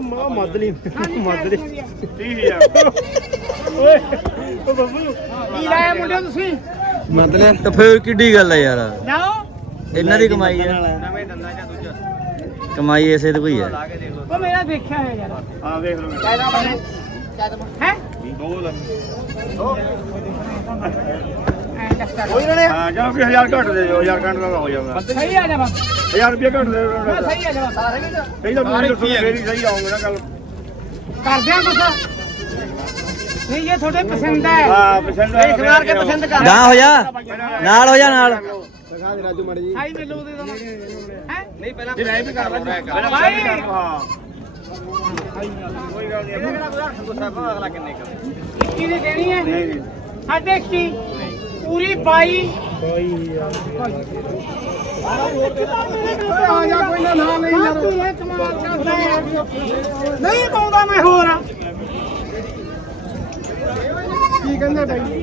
ਉਹ ਮਾਂ ਮੱਦ ਲਈ। ਮੱਦ ਲਈ। 30000 ਓਏ ਉਹ ਬੱਬੂ ਕੀ ਲਾਇਆ ਮੁੰਡਿਓ ਤੁਸੀਂ? ਮੱਦ ਲੈ ਤਾਂ ਫੇਰ ਕਿੱਡੀ ਗੱਲ ਹੈ ਯਾਰ। ਇਹਨਾਂ ਦੀ ਕਮਾਈ ਹੈ ਨਵੇਂ ਦੰਦਾਂ ਜਾਂ ਦੂਜਾ? ਕਮਾਈ ਐਸੇ ਤੇ ਕੋਈ ਲਓ। ਉਹ ਮੇਰਾ ਦੇਖਿਆ ਹੈ ਯਾਰ। ਆ ਵੇਖ ਲਓ ਹੈ ਦੋ ਲੱਖ। ਐ ਦੱਸਦਾ ਹਾਂ ਜਾਂ ਕੋਈ 1000 ਘੱਟ ਦੇ ਦਿਓ 1000 ਘੱਟ ਦਾ ਹੋ ਜਾਊਗਾ ਸਹੀ ਆ ਜਾ ਬਸ। 1000 ਰੁਪਏ ਘੱਟ ਦੇ ਦਿਓ ਮੈਂ ਸਹੀ ਆ ਜਾ ਬਸ। ਸਹੀ ਤਾਂ ਤੁਸੀਂ ਦੱਸੋ ਫੇਰ ਹੀ ਸਹੀ ਆਉਂਗੇ ਨਾ ਗੱਲ। ਕਰਦੇ ਆ ਕੁਛ? ਨਹੀਂ ਇਹ ਤੁਹਾਡੇ ਪਸੰਦ ਹੈ ਹਾਂ ਪਸੰਦ ਆ ਖਿਲਾਰ ਕੇ ਪਸੰਦ ਕਰ। ਗਾਂ ਹੋ ਜਾ ਨਾਲ ਹੋ ਜਾ ਨਾਲ? ਦਿਖਾ ਦੇ ਰਾਜੂ ਮਾੜੀ ਜੀ। ਸਾਈ ਮੈਨੂੰ ਉਹਦੇ ਦਾ। ਹੈ? ਨਹੀਂ ਪਹਿਲਾਂ ਜੇ ਮੈਂ ਵੀ ਕਰ ਲਾਂ ਭਾਈ। ਹਾਂ। ਕੋਈ ਗੱਲ ਨਹੀਂ। ਇਹਦਾ ਕਿਹੜਾ ਕੋਈ ਗੁੱਸਾ ਅਗਲਾ ਕਿੰਨੇ ਕਰ। ਕੀ ਦੀ ਦੇਣੀ ਹੈ? ਸਾਡੇ ਕੀ ਪੂਰੀ 22 ਆ ਜਾ ਕੋਈ ਨਾ ਨਾ ਨਹੀਂ ਯਾਰ। ਤੂੰ ਇਹ ਕਮਾਲ ਕਰਦਾ ਹੈ। ਨਹੀਂ ਪਾਉਂਦਾ ਮੈਂ ਹੋਰ। ਕੀ ਕਹਿੰਦੇ ਬਾਈ?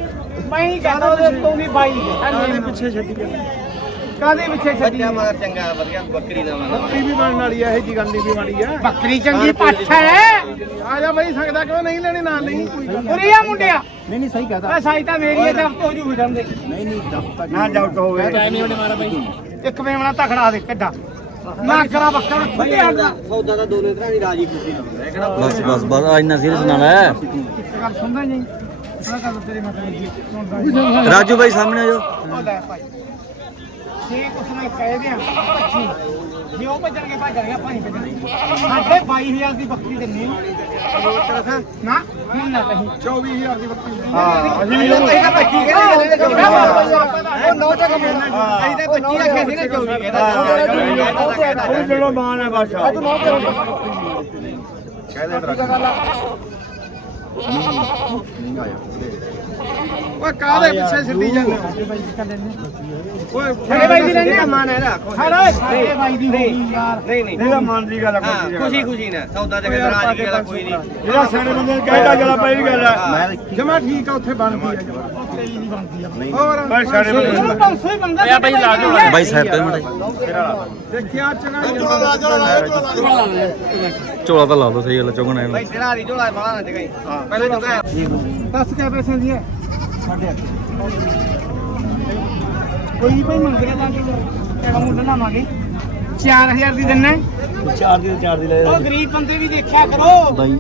ਮੈਂ ਕਹਦਾ ਉਹਦੇ ਤੋਂ ਵੀ 22 ਕਾਹਦੇ ਪਿੱਛੇ ਛੱਡੀ ਜਾਂਦੇ। ਕਾਦੇ ਪਿੱਛੇ ਛੱਡੀ? ਮਗਰ ਚੰਗਾ ਵਧੀਆ ਬੱਕਰੀ ਦਾ ਵਾ ਬੱਕਰੀ ਵੀ ਬਣਨ ਵਾਲੀ ਆ ਇਹ ਜੀ ਗੱਲ ਨਹੀਂ ਵੀ ਮਾੜੀ ਆ। ਬੱਕਰੀ ਚੰਗੀ ਪੱਠ ਹੈ। ਆ ਜਾ ਬਾਈ ਸਕਦਾ ਕਿਉਂ ਨਹੀਂ ਲੈਣੀ ਨਾ ਨਹੀਂ ਕੋਈ ਗੱਲ। ਉਰੇ ਆ ਮੁੰਡਿਆ। ਨਹੀਂ ਨਹੀਂ ਸਹੀ ਕਹਤਾ ਮੈਂ ਸਾਈ ਤਾਂ ਮੇਰੀ ਹੈ ਤਾਂ ਹੋ ਜੂ ਫਿਰਦੇ ਨਹੀਂ ਨਹੀਂ ਦਫਤਾ ਨਾ ਡਾਊਟ ਹੋਵੇ। ਇੱਕ ਵੇਵਣਾ ਤਖੜਾ ਦੇ ਕੱਡਾ। ਨਾ ਕਰਾ ਬੱਕਰ ਖੁੱਲੇ ਹੱਡਾ ਸੌਦਾ ਦਾ ਦੋਨੇ ਤਰ੍ਹਾਂ ਦੀ ਰਾਜੀ ਖੁਸ਼ੀ ਬਸ ਬਸ ਬਸ ਇੰਨਾ ਸੀਰੀਅਸ ਨਾ ਲੈ। ਇੱਕ ਗੱਲ ਨਹੀਂ। ਸੁਣਦਾ ਨਹੀਂ। ਰਾਜੂ ਭਾਈ ਸਾਹਮਣੇ ਆ ਜਾਓ। ਉਹ ਜੇ ਕੁਛ ਮੈਂ ਕਹਿ ਦਿਆਂ 25 ਜੇ ਉਹ ਭੱਜਣਗੇ ਭੱਜਣਗੇ ਆਪਾਂ ਨਹੀਂ ਭੱਜਣਾ। ਸਾਡੇ 22000 ਦੀ ਬੱਕਰੀ ਦਿੰਨੀ ਨਾ ਹੁਣ ਨਾ ਕਹੀਂ। 24000 ਦੀ ਬੱਕਰੀ ਹਾਂ ਅਸੀਂ ਵੀ ਅਸੀਂ ਤਾਂ 25 ਕਹਿੰਦੇ ਉਹ ਨੌ ਤੱਕ ਅਸੀਂ ਤਾਂ 25 ਰੱਖੇ ਸੀ ਨਾ 24 ਕਹਿੰਦਾ ਉਹ ਜਿਹੜਾ ਮਾਨ ਹੈ? ਬਾਦਸ਼ਾਹ ਕਹਿੰਦੇ ਓਏ ਕਾਹਦੇ ਪਿੱਛੇ ਛੱਡੀ ਜਾਂਦੇ ਓਏ ਸਾਡੇ ਬਾਈ ਦੀ ਲੈਣੇ ਮਾਨ ਹੈ ਖੜਾ ਸਾਡੇ ਬਾਈ ਦੀ ਯਾਰ। ਨਹੀਂ ਨਹੀਂ। ਇਹਦਾ ਮਨ ਦੀ ਗੱਲ ਹੈ ਖੁਸ਼ੀ ਖੁਸ਼ੀ ਨਾ ਸੌਦਾ ਤੇ ਰਾਜੀ ਗੱਲ ਕੋਈ ਨਹੀਂ। ਜਿਹੜਾ ਸਿਆਣੇ ਬੰਦੇ ਨੇ ਕਹਿਦਾ ਜਿਹੜਾ ਪਹਿਲੀ ਗੱਲ ਹੈ। ਜਮਾ ਠੀਕ ਆ ਉੱਥੇ ਬਣਦੀ ਆ। ਜਮਾ ਹੋਰ ਪਰ ਸਿਆਣੇ ਬੰਦੇ ਉਹ 500 ਹੀ ਬੰਦਾ ਇਹ ਬਾਈ ਲਾ ਦਿਓ। ਬਾਈ ਸਾਹਿਬ ਤੇ ਮੜੇ ਦੇਖਿਆ ਚੰਗਾ ਝੋਲਾ ਤਾਂ ਲਾ ਲਓ ਸਹੀ ਗੱਲ ਚੁਗਣਾ ਭਾਈ ਜਿਹੜਾ ਦੀ ਝੋਲਾ ਬਾਲਾ ਨਾ ਜਗਾਈ। ਪਹਿਲਾਂ ਚੁਗਾ ਦੱਸ ਕਿਆ ਪੈਸੇ ਦੀ ਹੈ? ਸਾਡੇ ਕੋਈ ਨਹੀਂ ਭਾਈ ਮੰਗ ਰਿਹਾ ਤਾਂ ਕਿ। ਤੇਰਾ ਮੁੱਲ ਨਾ ਮੰਗੇ 4000 ਦੀ ਦਿੰਨਾ? ਚਾਰ ਦੀ ਚਾਰ ਦੀ ਲੈ ਉਹ ਗਰੀਬ ਬੰਦੇ ਵੀ ਦੇਖਿਆ ਕਰੋ। ਬਾਈ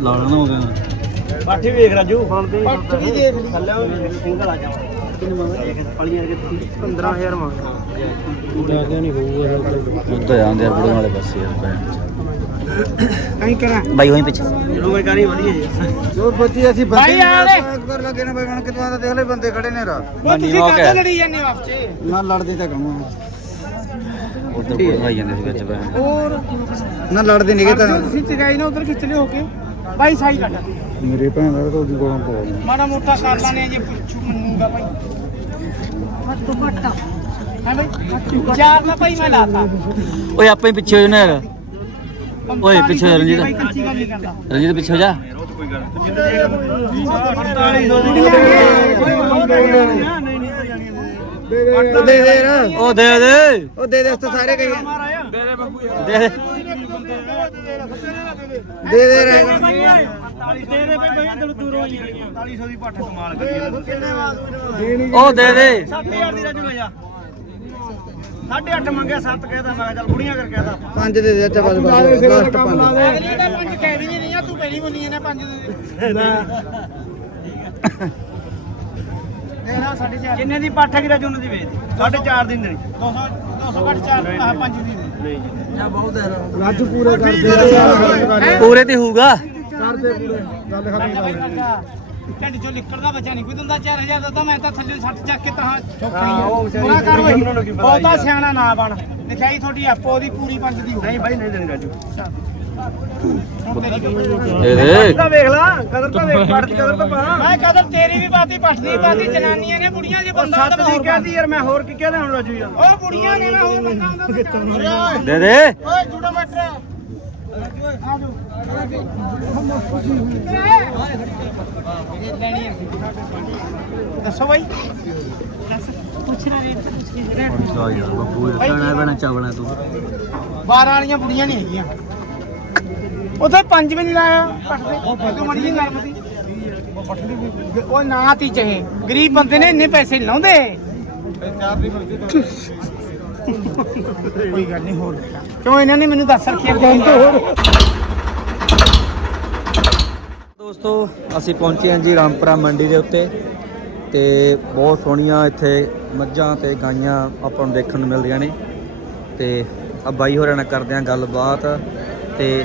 ਲਾ ਲੈਣਾ ਹੋ ਗਿਆ ਪਾਠੀ ਵੇਖ ਰਾਜੂ। ਪੱਟ ਵੀ ਦੇਖ ਲਈ। ਥੱਲੇ ਸਿੰਗਲ ਆ ਜਾ। ਪਲੀਆਂ ਕੇ 15000 ਮੰਗ ਉੱਤੇ ਆਂਦੇ ਆ ਬੁੜੇ ਵਾਲੇ ਪਾਸੇ ਯਾਰ ਭੈਣ। ਕਹੀਂ ਕਰਾਂ। ਬਾਈ ਹੋਈ ਪਿੱਛੇ। ਜਦੋਂ ਮੈਂ ਕਹਾਣੀ ਵਧੀਆ ਜੀ। ਜੋ ਬੱਚੀ ਅਸੀਂ ਭਾਈ ਆ ਲੈ ਕਰ ਲੱਗੇ ਨੇ ਬਾਈ ਮਨ ਕਿਤੋਂ ਦਾ ਦੇਖ ਲੈ ਬੰਦੇ ਖੜੇ ਨੇ ਰਾ ਉਹ ਤੁਸੀਂ। ਕਾਹਦੇ ਲੜੀ ਜਾਂਦੇ ਹੋ ਆਪਸੇ ਨਾ ਲੜਦੇ ਤਾਂ ਕਹਾਂ ਉੱਧਰ ਬੁੜੇ ਭਾਈ ਜਾਂਦੇ ਸੀ ਵਿੱਚ ਭੈਣ ਹੋਰ? ਨਾ ਲੜਦੇ ਨਹੀਂਗੇ ਜੋ ਤੁਸੀਂ ਚਗਾਈ ਨਾ ਉਧਰ ਖਿੱਚ ਲਿਓ ਕੇ। ਬਾਈ ਸਾਈ ਕੱਢ। ਮੇਰੇ ਭੈਣ ਦਾ ਤਾਂ ਉਹਦੀ ਕੋਲੋਂ ਪਵਾ ਮਾੜਾ ਮੋਟਾ ਕਰ ਲਾਣੇ ਜੇ ਪੁੱਛੂ ਮੰਨੂਗਾ ਭਾਈ। ਹੱਥ ਬੱਟਾ ਹੈ ਭਾਈ? ਚਾਰ ਦਾ ਭਾਈ ਮੈਂ ਲਾਤਾ। ਓਏ ਆਪਾਂ ਹੀ ਪਿੱਛੇ ਹੋ ਜਾਣਾ ਯਾਰ ਓਏ, ਪਿੱਛੇ ਹੋ ਜਾ ਰਣਜੀਤ। ਰਣਜੀਤ ਪਿੱਛੇ ਹੋ ਜਾ। ਦੇ ਦੇ ਯਾਰ ਉਹ ਦੇ। ਦੇ ਉਹ ਦੇ ਦੇ ਉਸ ਸਾਰੇ ਕਹੀ ਦੇ ਦੇ। ਦੇ ਦੇ ਰਹਿ। ਦੀ ਪੱਠ ਕਮਾਲ ਕਰੀ ਉਹ ਦੇ ਦੇ। 7000 ਦੀ ਰਾਜੂ ਲੈ ਜਾ। 8.5 ਮੰਗਿਆ 7 ਕਹਿਦਾ ਮੈਂ ਚੱਲ ਬੁੜੀਆਂ ਕਰ ਕਹਿਦਾ ਪੰਜ ਦੇ ਦੇ ਅੱਛਾ ਬਸ ਬਸ ਲਾਸਟ ਅਗਲੀ ਦਾ ਪੰਜ। ਕਹਿ ਵੀ ਨਹੀਂ ਆ ਤੂੰ ਪਹਿਲੀ ਬੋਲੀ ਨੇ ਪੰਜ ਦੇ ਦੇ। ਤੇਰਾ ਸਾਢੇ ਚਾਰ। ਕਿੰਨੇ ਦੀ ਪੱਠ ਹੈ ਕਿ ਰਾਜੂ ਉਹਨਾਂ ਦੀ ਵੇਚ? 4.5 ਦੀ ਦੇਣੀ। 200 200 ਘੱਟ ਚਾਰ ਆਹ ਪੰਜ ਦੀ ਦੇ। ਰਾਜੂ ਪੂਰੇ ਕਰ ਦੇ ਪੂਰੇ ਤੇ ਹੋਊਗਾ। ਕਰਦੇ ਪੂਰੇ ਗੱਲ ਖਤਮ ਕਰ ਢਿੱਡ ਚੋਂ ਨਿਕਲਦਾ ਬੱਚਾ ਨਹੀਂ ਕੋਈ ਦਿੰਦਾ 4000 ਦਾ ਤਾਂ ਮੈਂ ਤਾਂ ਥੱਲੇ 60 ਚੱਕ ਕੇ ਤਾਂ ਵਿਚਾਰੀ ਪੂਰਾ ਕਰ ਬਈ ਬਹੁਤਾ। ਸਿਆਣਾ ਨਾ ਬਣ। ਲਿਖਾਈ ਤੁਹਾਡੀ ਆਪੋ ਦੀ ਪੂਰੀ ਪੰਜ ਦੀ ਨਹੀਂ ਬਾਈ ਨਹੀਂ ਦੇਣੀ ਰਾਜੂ। ਦੇ। ਦੇ ਤਾਂ ਵੇਖ ਲਾ ਕਦਰ ਤਾਂ ਵੇਖ ਦੀ ਕਦਰ ਤਾਂ ਪਾ ਮੈਂ ਕਦਰ ਤੇਰੀ ਵੀ ਬਾਤੀ ਪੱਟਦੀ ਬਾਤੀ ਜਨਾਨੀਆਂ ਨੇ ਬੁੜੀਆਂ ਜੇ ਬੰਦਾ ਤਾਂ ਹੋਰ ਕਹਿੰਦੀ ਯਾਰ ਮੈਂ ਹੋਰ ਕੀ ਕਹਦਾ ਹੁਣ ਰਾਜੂ ਯਾਰ। ਉਹ ਬੁੜੀਆਂ ਨੇ ਮੈਂ ਹੋਰ ਬੰਦਾ ਹੁੰਦਾ ਤਾਂ ਚੱਲ। ਦੇ ਦੇ। ਓਏ ਜੂੜਾ ਮਟਰ। ਦੱਸੋ ਦੱਸ ਪੁੱਛਣਾ ਰੇਟ ਤਾਂ ਪੁੱਛ ਕੇ ਰੇਟ ਚਾ ਯਾਰ ਬੱਬੂ ਕਹਿਣਾ ਬਣਾ ਚਾਵਣਾ ਤੂੰ 12 ਵਾਲੀਆਂ ਬੁੜੀਆਂ ਨਹੀਂ ਹੈਗੀਆਂ। ਉਥੇ ਪੰਜ ਵੀ ਨਹੀਂ ਲਾਇਆ ਪੱਟਦੇ ਤੂੰ ਮੜੀ ਗੱਲ ਮਤੀ ਉਹ ਨਾ ਤੀ ਚਾਹੇ ਗਰੀਬ ਬੰਦੇ ਨੇ ਇੰਨੇ ਪੈਸੇ ਲਾਉਂਦੇ। ਕੋਈ ਗੱਲ ਨਹੀਂ, ਹੋਰ ਲੈ ਲਾ। ਕਿਉਂ ਇਹਨਾਂ ਨੇ ਮੈਨੂੰ ਦੱਸ ਰੱਖਿਆ ਹੋਰ? ਦੋਸਤੋ, ਅਸੀਂ ਪਹੁੰਚੇ ਹਾਂ ਜੀ ਰਾਮਪੁਰਾ ਮੰਡੀ ਦੇ ਉੱਤੇ ਤੇ ਬਹੁਤ ਸੋਹਣੀਆਂ ਇੱਥੇ ਮੱਝਾਂ ਤੇ ਗਾਈਆਂ ਆਪਾਂ ਨੂੰ ਦੇਖਣ ਨੂੰ ਮਿਲਦੀਆਂ ਨੇ। ਤੇ ਆ ਬਾਈ ਹੋਰਾਂ ਨਾਲ ਕਰਦੇ ਹਾਂ ਗੱਲਬਾਤ ਤੇ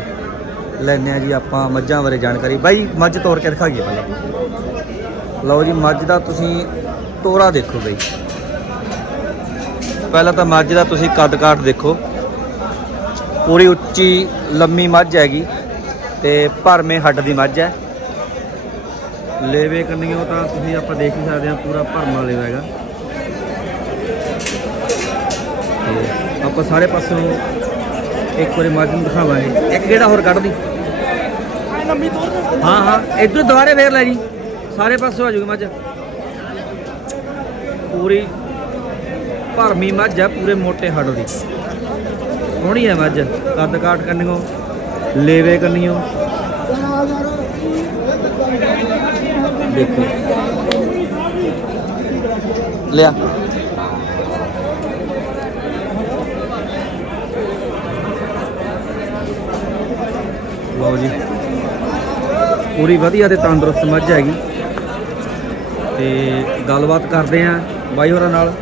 ਲੈਣੇ ਆ ਜੀ ਆਪਾਂ ਮੱਝਾਂ ਬਾਰੇ ਜਾਣਕਾਰੀ। ਬਾਈ, ਮੱਝ ਤੋੜ ਕੇ ਦਿਖਾਈਏ ਪਹਿਲਾਂ। ਲਓ ਜੀ, ਮੱਝ ਦਾ ਤੁਸੀਂ ਤੋਰਾ ਦੇਖੋ ਬਈ। ਪਹਿਲਾਂ ਤਾਂ ਮੱਝ ਦਾ ਤੁਸੀਂ ਕੱਦ ਕਾਠ ਦੇਖੋ। ਪੂਰੀ ਉੱਚੀ, ਲੰਮੀ ਮੱਝ ਹੈਗੀ ਤੇ ਭਰਮੇ ਹੱਡ ਦੀ ਮੱਝ ਹੈ। ਲੇਵੇ ਕੰਨੀਓ ਤਾਂ ਤੁਸੀਂ ਆਪਾਂ ਦੇਖ ਹੀ ਸਕਦੇ ਹਾਂ, ਪੂਰਾ ਭਰਮਾ ਲੇਵਾ ਹੈਗਾ। ਆਪਾਂ ਸਾਰੇ ਪਾਸੋਂ ਇੱਕ ਵਾਰੀ ਮੱਝ ਨੂੰ ਦਿਖਾਵਾਂਗੇ। ਇੱਕ ਗੇੜਾ ਹੋਰ ਕੱਢ ਦੀ। ਲੰਬੀ ਤੋਰ ਹਾਂ ਹਾਂ, ਇਧਰ ਦੁਬਾਰੇ ਫੇਰ ਲੈ ਜੀ। ਸਾਰੇ ਪਾਸੋਂ ਆ ਜੂਗੀ ਮੱਝ। ਪੂਰੀ ਭਰਮੀ ਮੱਝ ਹੈ ਪੂਰੇ ਮੋਟੇ ਹੱਡ ਦੀ। ਸੋਹਣੀ ਹੈ ਮੱਝ, ਕੱਦ ਕਾਠ ਕੰਨੀਓ, ਲੇਵੇ ਕੰਨੀਓ। ਦੇਖੋ। ਲਿਆ। ਲਓ ਜੀ। ਪੂਰੀ ਵਧੀਆ ਤੇ ਤੰਦਰੁਸਤ ਮੱਝ ਹੈਗੀ। ਤੇ ਗੱਲਬਾਤ ਕਰਦੇ ਆਂ ਬਾਈ ਹੋਰਾਂ ਨਾਲ।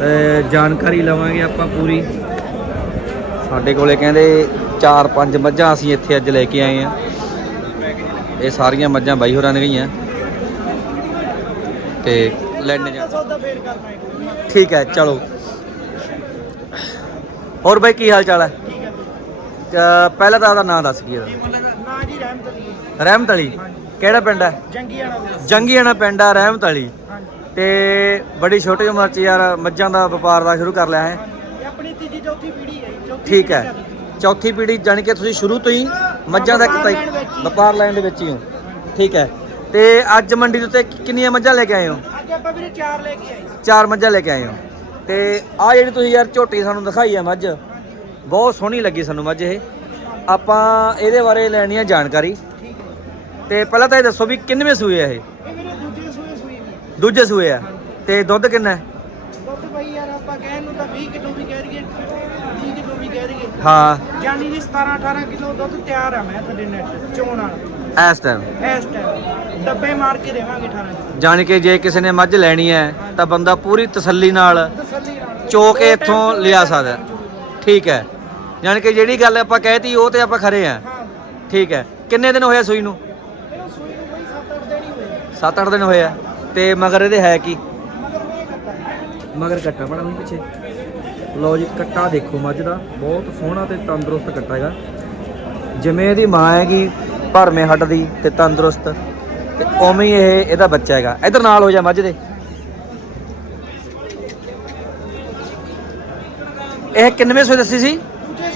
ਤੇ ਜਾਣਕਾਰੀ ਲਵਾਂਗੇ ਆਪਾਂ ਪੂਰੀ। ਸਾਡੇ ਕੋਲੇ ਕਹਿੰਦੇ 4-5 ਮੱਝਾਂ ਅਸੀਂ ਇੱਥੇ ਅੱਜ ਲੈ ਕੇ ਆਏ ਆਂ ਇਹ ਸਾਰੀਆਂ ਮੱਝਾਂ ਬਾਈ ਹੋਰਾਂ ਦੀਆਂ ਗਈਆਂ ਤੇ ਲੈਣੇ ਜਾ ਹੈ ਠੀਕ ਹੈ ਚਲੋ। ਹੋਰ ਬਾਈ ਕੀ ਹਾਲ ਚਾਲ ਹੈ ਹੈ ਪਹਿਲਾਂ ਤਾਂ ਉਹਦਾ ਨਾਂ ਦੱਸ ਕੀ ਇਹਦਾ ਨਾ ਜੀ ਰਹਿਮਤ ਅਲੀ ਰਹਿਮਤ ਅਲੀ ਕਿਹੜਾ ਪਿੰਡ ਹੈ? ਜੰਗੀਆਣਾ ਪਿੰਡ ਆ ਰਹਿਮਤ ਅਲੀ ਹਾਂਜੀ ਤੇ ਬੜੀ ਛੋਟੀ ਉਮਰ 'ਚ ਯਾਰ ਮੱਝਾਂ ਦਾ ਵਪਾਰ ਦਾ ਸ਼ੁਰੂ ਕਰ ਲਿਆ ਹੈ। ਇਹ ਆਪਣੀ ਤੀਜੀ ਚੌਥੀ ਪੀੜ੍ਹੀ ਹੈ ਜੀ, ਚੌਥੀ ਠੀਕ ਹੈ। ਚੌਥੀ ਪੀੜ੍ਹੀ ਜਾਣੀ ਕਿ ਤੁਸੀਂ ਸ਼ੁਰੂ ਤੋਂ ਹੀ ਮੱਝਾਂ ਦਾ ਵਪਾਰ ਲੈਣ ਵਿੱਚ ਹੀ। ਵਪਾਰ ਲਾਈਨ ਦੇ ਵਿੱਚ ਹੀ ਹੋ। ਠੀਕ ਹੈ। ਤੇ ਅੱਜ ਮੰਡੀ ਦੇ ਉੱਤੇ ਕਿ- ਕਿੰਨੀਆਂ ਮੱਝਾਂ ਲੈ ਕੇ ਆਏ ਹੋ? ਅੱਜ ਆਪਾਂ ਵੀਰੇ ਚਾਰ ਲੈ ਕੇ ਆਏ ਸੀ। ਚਾਰ ਮੱਝਾਂ ਲੈ ਕੇ ਆਏ ਹੋ। ਤੇ ਆ ਜਿਹੜੀ ਤੁਸੀਂ ਯਾਰ ਝੋਟੀ ਸਾਨੂੰ ਦਿਖਾਈ ਹੈ ਮੱਝ ਬਹੁਤ ਸੋਹਣੀ ਲੱਗੀ ਸਾਨੂੰ ਮੱਝ ਇਹ। ਆਪਾਂ ਇਹਦੇ ਬਾਰੇ ਲੈਣੀ ਹੈ ਜਾਣਕਾਰੀ। ਠੀਕ ਹੈ। ਤੇ ਪਹਿਲਾਂ ਤਾਂ ਇਹ ਦੱਸੋ ਵੀ ਕਿੰਨਵੇਂ ਸੂਏ ਆ ਇਹ ਇਹ ਵੀਰੇ ਦੂਜੇ ਸੂਏ ਸੂਈ ਵੀ ਹੈ। ਦੂਜੇ ਸੂਏ ਆ। ਤੇ ਦੁੱਧ ਕਿੰਨਾ ਹੈ? ਦੁੱਧ ਬਈ ਯਾਰ ਆਪਾਂ ਕਹਿਣ ਨੂੰ ਤਾਂ 20 ਕਿਲੋ ਵੀ ਕਹਿ ਰਹੀਏ 30 ਕਿਲੋ ਵੀ ਕਹਿ ਰਹੀਏ। ਹਾਂ। ਜਾਨੀ ਦੀ 17 18 ਕਿਲੋ ਦੁੱਧ ਤਿਆਰ ਆ ਮੈਂ ਤੁਹਾਡੇ ਨੈਟ ਚੋਣ ਵਾਲਾ। ਇਸ ਟਾਈਮ ਇਸ ਟਾਈਮ ਡੱਬੇ ਮਾਰ ਕੇ ਦੇਵਾਂਗੇ 18 ਕਿਲੋ। ਜਾਣੀ ਕਿ ਜੇ ਕਿਸੇ ਨੇ ਮੱਝ ਲੈਣੀ ਹੈ ਤਾਂ ਬੰਦਾ ਪੂਰੀ ਤਸੱਲੀ ਨਾਲ ਤਸੱਲੀ ਨਾਲ। ਚੋ ਕੇ ਇੱਥੋਂ ਲਿਆ ਸਕਦਾ। ਹੈ। ਠੀਕ ਹੈ। ਜਾਣੀ ਕਿ ਜਿਹੜੀ ਗੱਲ ਆਪਾਂ ਕਹਿਤੀ ਉਹ ਤੇ ਆਪਾਂ ਖਰੇ ਆ। ਹਾਂ। ਠੀਕ ਹੈ। ਕਿੰਨੇ ਦਿਨ ਹੋਇਆ ਸੂਈ ਨੂੰ? ਇਹਨੂੰ ਸੂਈ ਨੂੰ ਬਈ 7-8 ਦਿਨ ਹੀ ਹੋਏ। 7-8 ਦਿਨ ਹੋਇਆ ਤੇ ਮਗਰ ਇਹਦੇ ਹੈ ਕੀ? ਮਗਰ ਕੱਟਾ ਬੜਾ ਨਹੀਂ ਪਿੱਛੇ। ਲਓ ਜੀ ਕੱਟਾ ਦੇਖੋ ਮੱਝ ਦਾ। ਬਹੁਤ ਸੋਹਣਾ ਤੇ ਤੰਦਰੁਸਤ ਕੱਟਾ ਹੈਗਾ। ਜਿਵੇਂ ਇਹਦੀ ਮਾਂ ਹੈਗੀ ਭਰਮੇ ਹੱਡ ਦੀ ਤੇ ਤੰਦਰੁਸਤ। ਤੇ ਉਵੇਂ ਹੀ ਇਹ ਇਹਦਾ ਬੱਚਾ ਹੈਗਾ। ਇਧਰ ਨਾਲ ਹੋ ਜਾ ਮੱਝ ਦੇ। ਇਹ ਕਿੰਨਵੇਂ ਸੂਏ ਦੱਸੀ ਸੀ?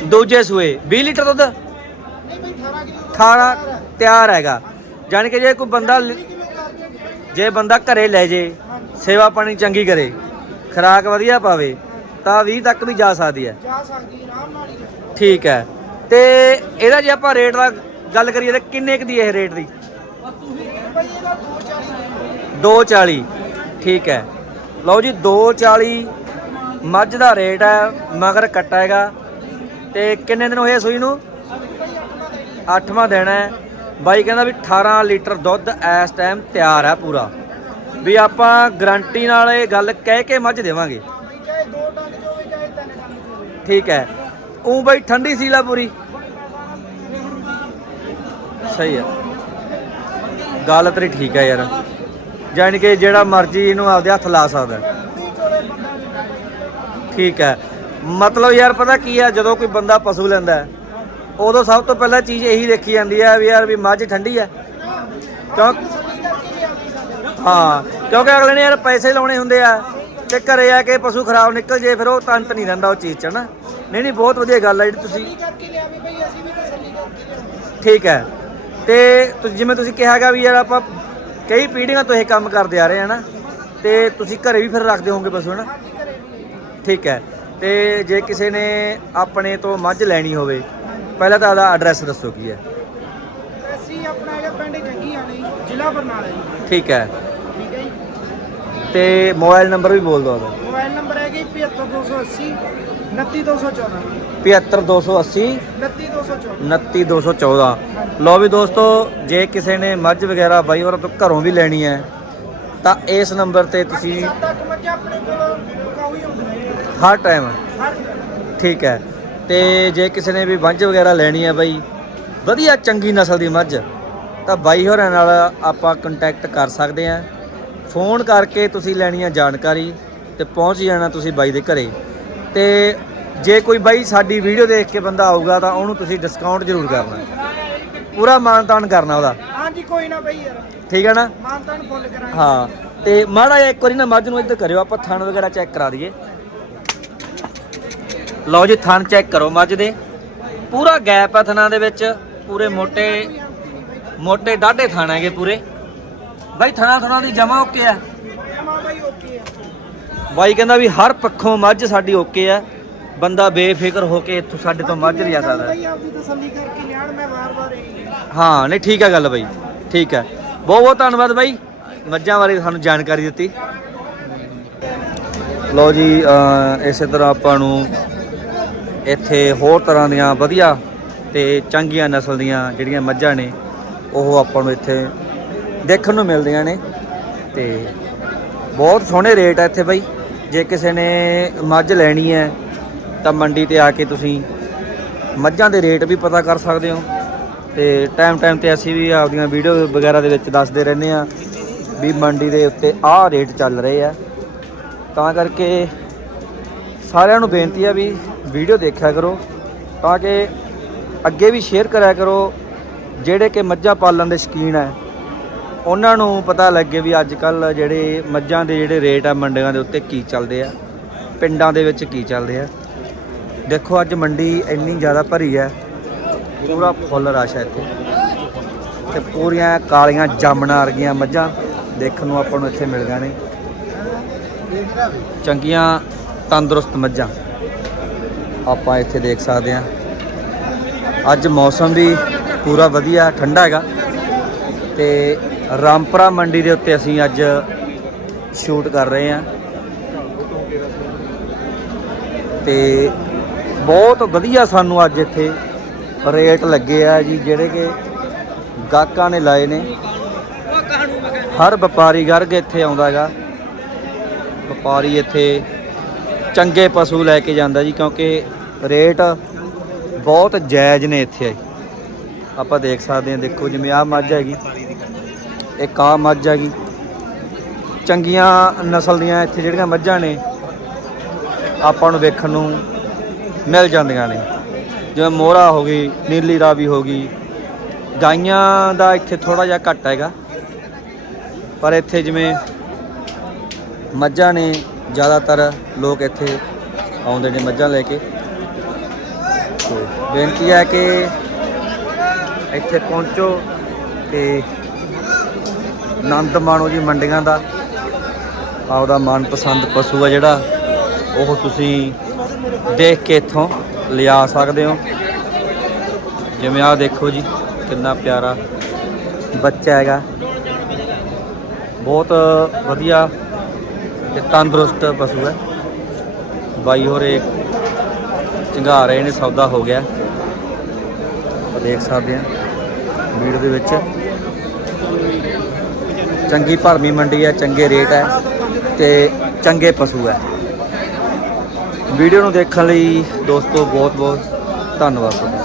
ਦੂਜੇ ਸੂਏ। 20 ਲੀਟਰ ਦੁੱਧ? ਨਹੀਂ ਬਈ 18 ਕਿਲੋ 18 ਤਿਆਰ ਹੈਗਾ। ਜਾਣੀ ਕਿ ਜੇ ਕੋਈ ਬੰਦਾ ਲ- ਜੇ ਬੰਦਾ ਘਰੇ ਲੈ ਜੇ ਸੇਵਾ ਪਾਣੀ ਚੰਗੀ ਕਰੇ ਖਰਾਕ ਵਧੀਆ ਪਾਵੇ ਤਾਂ 20 ਤੱਕ ਵੀ ਜਾ ਸਕਦੀ ਹੈ। ਜਾ ਸਕਦੀ ਆਰਾਮ ਨਾਲ ਹੀ ਠੀਕ ਹੈ। ਤੇ ਇਹਦਾ ਜੇ ਆਪਾਂ ਰੇਟ ਦਾ ਗੱਲ ਕਰੀਏ ਤਾਂ ਕਿੰਨੇ ਕੁ ਦੀ ਇਹ ਰੇਟ ਦੀ? ਬਈ ਇਹਦਾ 240 240 ਠੀਕ ਹੈ। ਲਓ ਜੀ 240 ਮੱਝ ਦਾ ਰੇਟ ਹੈ ਮਗਰ ਕੱਟਾ ਹੈਗਾ। ਤੇ ਕਿੰਨੇ ਦਿਨ ਹੋਏ ਸੂਈ ਨੂੰ? ਅੱਠਵਾਂ ਦਿਨ ਹੈ। ਬਾਈ ਕਹਿੰਦਾ ਵੀ 18 ਲੀਟਰ ਦੁੱਧ ਇਸ ਟਾਈਮ ਤਿਆਰ ਹੈ ਪੂਰਾ। ਵੀ ਆਪਾਂ ਗਰੰਟੀ ਨਾਲ ਇਹ ਗੱਲ ਕਹਿ ਕੇ ਮੱਝ ਦੇਵਾਂਗੇ। ਠੀਕ ਹੈ। ਉਹ ਬਾਈ ਠੰਡੀ ਸੀਲਾ ਪੂਰੀ। ਸਹੀ ਹੈ ਗੱਲ ਤੇਰੀ ਠੀਕ ਹੈ ਯਾਰ। ਜਾਣੀ ਕਿ ਜਿਹੜਾ ਮਰਜ਼ੀ ਇਹਨੂੰ ਆਪਦੇ ਹੱਥ ਲਾ ਸਕਦਾ। ਠੀਕ ਹੈ। ਮਤਲਬ ਯਾਰ ਪਤਾ ਕੀ ਹੈ ਜਦੋਂ ਕੋਈ ਬੰਦਾ ਪਸ਼ੂ ਲੈਂਦਾ ਹੈ, ਉਦੋਂ ਸਭ ਤੋਂ ਪਹਿਲਾਂ ਚੀਜ਼ ਇਹੀ ਦੇਖੀ ਜਾਂਦੀ ਹੈ ਵੀ ਯਾਰ ਵੀ ਮੱਝ ਠੰਡੀ ਹੈ ਕਿਉਂ ਹਾਂ ਕਿਉਂਕਿ ਅਗਲੇ ਨੇ ਯਾਰ ਪੈਸੇ ਲਾਉਣੇ ਹੁੰਦੇ ਆ ਤੇ ਘਰੇ ਆ ਕੇ ਪਸ਼ੂ ਖਰਾਬ ਨਿਕਲ ਜੇ ਫਿਰ ਉਹ ਤੰਤ ਨਹੀਂ ਰਹਿੰਦਾ ਉਹ ਚੀਜ਼ 'ਚ ਨਾ ਨਹੀਂ ਨਹੀਂ ਬਹੁਤ ਵਧੀਆ ਗੱਲ ਹੈ ਜਿਹੜੀ ਤੁਸੀਂ ਠੀਕ ਹੈ। ਤੇ ਜਿਵੇਂ ਤੁਸੀਂ ਕਿਹਾਗਾ ਵੀ ਯਾਰ ਆਪਾਂ ਕਈ ਪੀੜ੍ਹੀਆਂ ਤੋਂ ਇਹ ਕੰਮ ਕਰਦੇ ਆ ਰਹੇ ਹਾਂ ਨਾ ਤੇ ਤੁਸੀਂ ਘਰੇ ਵੀ ਫਿਰ ਰੱਖਦੇ ਹੋਵੋਗੇ ਪਸ਼ੂ ਵੀ। ਠੀਕ ਹੈ। ਤੇ ਜੇ ਕਿਸੇ ਨੇ ਆਪਣੇ ਤੋਂ ਮੱਝ ਲੈਣੀ ਹੋਵੇ ਪਹਿਲਾਂ ਤਾਂ ਆਦਾ ਐਡਰੈਸ ਦੱਸੋ ਕੀ ਹੈ। ਜ਼ਿਲ੍ਹਾ ਬਰਨਾਲਾ ਜੀ। ਠੀਕ ਹੈ। ਠੀਕ ਹੈ ਜੀ। ਤੇ ਮੋਬਾਈਲ ਨੰਬਰ ਵੀ ਬੋਲ ਦਿਓ ਆਪਦਾ ਮੋਬਾਈਲ ਨੰਬਰ ਹੈ ਜੀ 75280 29214 75280 29214 29214 ਲਓ ਵੀ ਦੋਸਤੋ ਜੇ ਕਿਸੇ ਨੇ ਮੱਝ ਵਗੈਰਾ ਬਾਈ ਹੋਰਾਂ ਤੋਂ ਘਰੋਂ ਵੀ ਲੈਣੀ ਹੈ ਤਾਂ ਇਸ ਨੰਬਰ ਤੇ ਤੁਸੀਂ ਸੱਤ ਅੱਠ ਮੱਝਾਂ ਆਪਣੇ ਕੋਲ ਬਕਾਊ ਹੀ ਹੁੰਦੀਆਂ ਨੇ ਹਰ ਟਾਈਮ ਠੀਕ ਹੈ। ਤੇ ਜੇ ਕਿਸੇ ਨੇ ਵੀ ਮੱਝ ਵਗੈਰਾ ਲੈਣੀ ਹੈ ਬਾਈ ਵਧੀਆ ਚੰਗੀ ਨਸਲ ਦੀ ਮੱਝ ਤਾਂ ਬਾਈ ਹੋਰਾਂ ਨਾਲ ਆਪਾਂ ਕੰਟੈਕਟ ਕਰ ਸਕਦੇ ਆ। ਫੋਨ ਕਰਕੇ ਤੁਸੀਂ ਲੈਣੀ ਹੈ ਜਾਣਕਾਰੀ ਤੇ ਪਹੁੰਚ ਜਾਣਾ ਤੁਸੀਂ ਬਾਈ ਦੇ ਘਰੇ। ਤੇ ਜੇ ਕੋਈ ਬਾਈ ਸਾਡੀ ਵੀਡੀਓ ਦੇਖ ਕੇ ਬੰਦਾ ਆਊਗਾ ਤਾਂ ਉਹਨੂੰ ਤੁਸੀਂ ਡਿਸਕਾਊਂਟ ਜ਼ਰੂਰ ਕਰਨਾ। ਪੂਰਾ ਮਾਨਤਾਨ ਕਰਨਾ ਉਹਦਾ। ਹਾਂਜੀ ਕੋਈ ਨਾ ਬਈ ਯਾਰ। ਠੀਕ ਹੈ ਨਾ? ਮਾਨਤਾਨ ਫੁੱਲ ਕਰਾਂਗੇ। ਹਾਂ ਤੇ ਮਾੜਾ ਜਿਹਾ ਇੱਕ ਵਾਰੀ ਨਾ ਮੱਝ ਨੂੰ ਇੱਧਰ ਕਰਿਓ ਆਪਾਂ ਥਣ ਵਗੈਰਾ ਚੈੱਕ ਕਰਾ ਦਈਏ। ਲਓ ਜੀ ਥਣ ਚੈੱਕ ਕਰੋ ਮੱਝ ਦੇ। ਪੂਰਾ ਗੈਪ ਹੈ ਥਣਾ ਦੇ ਵਿੱਚ। ਪੂਰੇ ਮੋٹے ਮੋٹے ਡਾਢੇ ਥਣ ਹੈਗੇ ਪੂਰੇ। ਬਾਈ ਥਣਾ ਥਣਾ ਦੀ ਜਮਾ ਓਕੇ ਹੈ ਬਾਈ ਕਹਿੰਦਾ ਵੀ ਹਰ ਪੱਖੋਂ ਮੱਝ ਸਾਡੀ ਓਕੇ ਹੈ ਬੰਦਾ ਬੇਫਿਕਰ ਹੋ ਕੇ ਇੱਥੋਂ ਸਾਡੇ ਤੋਂ ਮੱਝ ਲਿਆ ਸਕਦਾ। ਬਾਈ ਹਾਂ ਨਹੀਂ ਠੀਕ ਹੈ ਗੱਲ ਬਾਈ। ਠੀਕ ਹੈ ਬਹੁਤ ਬਹੁਤ ਧੰਨਵਾਦ ਬਾਈ। ਮੱਝਾਂ ਬਾਰੇ ਸਾਨੂੰ ਜਾਣਕਾਰੀ ਦਿੱਤੀ। ਲਓ ਜੀ ਇਸੇ ਤਰ੍ਹਾਂ ਆਪਾਂ ਨੂੰ ਇੱਥੇ ਹੋਰ ਤਰ੍ਹਾਂ ਦੀਆਂ ਵਧੀਆ ਤੇ ਚੰਗੀਆਂ ਨਸਲ ਦੀਆਂ ਜਿਹੜੀਆਂ ਮੱਝਾਂ ਨੇ, ਉਹ ਆਪਾਂ ਨੂੰ ਇੱਥੇ ਦੇਖਣ ਨੂੰ ਮਿਲਦੀਆਂ ਨੇ ਤੇ ਬਹੁਤ ਸੋਹਣੇ ਰੇਟ ਆ ਇੱਥੇ ਬਾਈ। ਜੇ ਕਿਸੇ ਨੇ ਮੱਝ ਲੈਣੀ ਹੈ, ਤਾਂ ਮੰਡੀ ਤੇ ਆ ਕੇ ਤੁਸੀਂ ਮੱਝਾਂ ਦੇ ਰੇਟ ਵੀ ਪਤਾ ਕਰ ਸਕਦੇ ਹੋ ਤੇ ਟਾਈਮ ਟਾਈਮ ਤੇ ਅਸੀਂ ਵੀ ਆਪਦੀਆਂ ਵੀਡੀਓ ਵਗੈਰਾ ਦੇ ਵਿੱਚ ਦੱਸਦੇ ਰਹਿੰਦੇ ਆ ਵੀ ਮੰਡੀ ਦੇ ਉੱਤੇ ਆਹ ਰੇਟ ਚੱਲ ਰਹੇ ਆ। ਤਾਂ ਕਰਕੇ ਸਾਰਿਆਂ ਨੂੰ ਬੇਨਤੀ ਆ ਵੀ ਵੀਡੀਓ ਦੇਖਿਆ ਕਰੋ ਤਾਂ ਕਿ ਅੱਗੇ ਵੀ ਸ਼ੇਅਰ ਕਰਿਆ ਕਰੋ ਜਿਹੜੇ ਕਿ ਮੱਝਾਂ ਪਾਲਣ ਦੇ ਸ਼ੌਕੀਨ ਹੈ। ਉਹਨਾਂ ਨੂੰ ਪਤਾ ਲੱਗੇ ਵੀ ਅੱਜ ਕੱਲ ਜਿਹੜੇ ਮੱਝਾਂ ਦੇ ਜਿਹੜੇ ਰੇਟ ਆ ਮੰਡੀਆਂ ਦੇ ਉੱਤੇ ਕੀ ਚੱਲਦੇ ਆ, ਪਿੰਡਾਂ ਦੇ ਵਿੱਚ ਕੀ ਚੱਲਦੇ ਆ। ਦੇਖੋ ਅੱਜ ਮੰਡੀ ਇੰਨੀ ਜ਼ਿਆਦਾ ਭਰੀ ਹੈ, ਪੂਰਾ ਫੁੱਲ ਰਸ਼ ਹੈ ਇੱਥੇ। ਤੇ ਪੂਰੀਆਂ ਕਾਲੀਆਂ ਜਾਮਣਾ ਵਰਗੀਆਂ ਮੱਝਾਂ ਦੇਖਣ ਨੂੰ ਆਪਾਂ ਨੂੰ ਇੱਥੇ ਮਿਲ ਨੇ। ਚੰਗੀਆਂ ਤੰਦਰੁਸਤ ਮੱਝਾਂ। ਆਪਾਂ ਇੱਥੇ ਦੇਖ ਸਕਦੇ ਹਾਂ। ਅੱਜ ਮੌਸਮ ਵੀ ਪੂਰਾ ਵਧੀਆ, ਠੰਡਾ ਹੈਗਾ। ਤੇ ਰਾਮਪੁਰਾ ਮੰਡੀ ਦੇ ਉੱਤੇ ਅਸੀਂ ਅੱਜ ਸ਼ੂਟ ਕਰ ਰਹੇ ਹਾਂ। ਤੇ ਬਹੁਤ ਵਧੀਆ ਸਾਨੂੰ ਅੱਜ ਇੱਥੇ ਰੇਟ ਲੱਗੇ ਆ ਜੀ, ਜਿਹੜੇ ਕਿ ਗਾਹਕਾਂ ਨੇ ਲਾਏ ਨੇ। ਹਰ ਵਪਾਰੀ ਗਰਗ ਇੱਥੇ ਆਉਂਦਾ ਹੈਗਾ। ਵਪਾਰੀ ਇੱਥੇ ਚੰਗੇ ਪਸ਼ੂ ਲੈ ਕੇ ਜਾਂਦਾ ਜੀ, ਕਿਉਂਕਿ ਰੇਟ ਬਹੁਤ ਜਾਇਜ਼ ਨੇ ਇੱਥੇ। ਆਪਾਂ ਦੇਖ ਸਕਦੇ ਹਾਂ, ਦੇਖੋ ਜਿਵੇਂ ਆਹ ਮੱਝ ਹੈਗੀ। ਇੱਕ ਆਹ ਮੱਝ ਹੈਗੀ। ਚੰਗੀਆਂ ਨਸਲ ਦੀਆਂ ਇੱਥੇ ਜਿਹੜੀਆਂ ਮੱਝਾਂ ਨੇ, ਆਪਾਂ ਨੂੰ ਵੇਖਣ ਨੂੰ ਮਿਲ ਜਾਂਦੀਆਂ ਨੇ। ਜਿਵੇਂ ਮੋਹਰਾ ਹੋ ਗਈ, ਨੀਲੀ ਰਾਵੀ ਹੋ ਗਈ। ਗਾਈਆਂ ਦਾ ਇੱਥੇ ਥੋੜਾ ਜਿਹਾ ਘੱਟ ਹੈਗਾ। ਪਰ ਇੱਥੇ ਜਿਵੇਂ ਮੱਝਾਂ ਨੇ ਜ਼ਿਆਦਾਤਰ ਲੋਕ ਇੱਥੇ ਆਉਂਦੇ ਨੇ ਮੱਝਾਂ ਲੈ ਕੇ। ਤੇ ਬੇਨਤੀ ਹੈ ਕਿ ਇੱਥੇ ਪਹੁੰਚੋ ਤੇ ਆਨੰਦ ਮਾਣੋ ਜੀ ਮੰਡੀਆਂ ਦਾ। ਆਪਦਾ ਮਨਪਸੰਦ ਪਸ਼ੂ ਆ ਜਿਹੜਾ, ਉਹ ਤੁਸੀਂ ਦੇਖ ਕੇ ਇੱਥੋਂ ਲਿਆ ਸਕਦੇ ਹੋ। ਜਿਵੇਂ ਆਹ ਦੇਖੋ ਜੀ, ਕਿੰਨਾ ਪਿਆਰਾ ਬੱਚਾ ਹੈਗਾ। ਬਹੁਤ ਵਧੀਆ ਤੇ ਤੰਦਰੁਸਤ ਪਸ਼ੂ ਹੈ। ਬਾਈ ਹੋਰੇ ਚੰਗਾ ਰਹੇ ਨੇ, ਸੌਦਾ ਹੋ ਗਿਆ। ਦੇਖ ਸਕਦੇ ਹਾਂ ਵੀਡੀਓ ਦੇ ਵਿੱਚ। ਚੰਗੀ ਭਰਮੀ ਮੰਡੀ ਹੈ, ਚੰਗੇ ਰੇਟ ਹੈ ਤੇ ਚੰਗੇ ਪਸ਼ੂ ਹੈ। ਵੀਡੀਓ ਨੂੰ ਦੇਖਣ ਲਈ ਦੋਸਤੋ ਬਹੁਤ ਬਹੁਤ ਧੰਨਵਾਦ ਤੁਹਾਡਾ।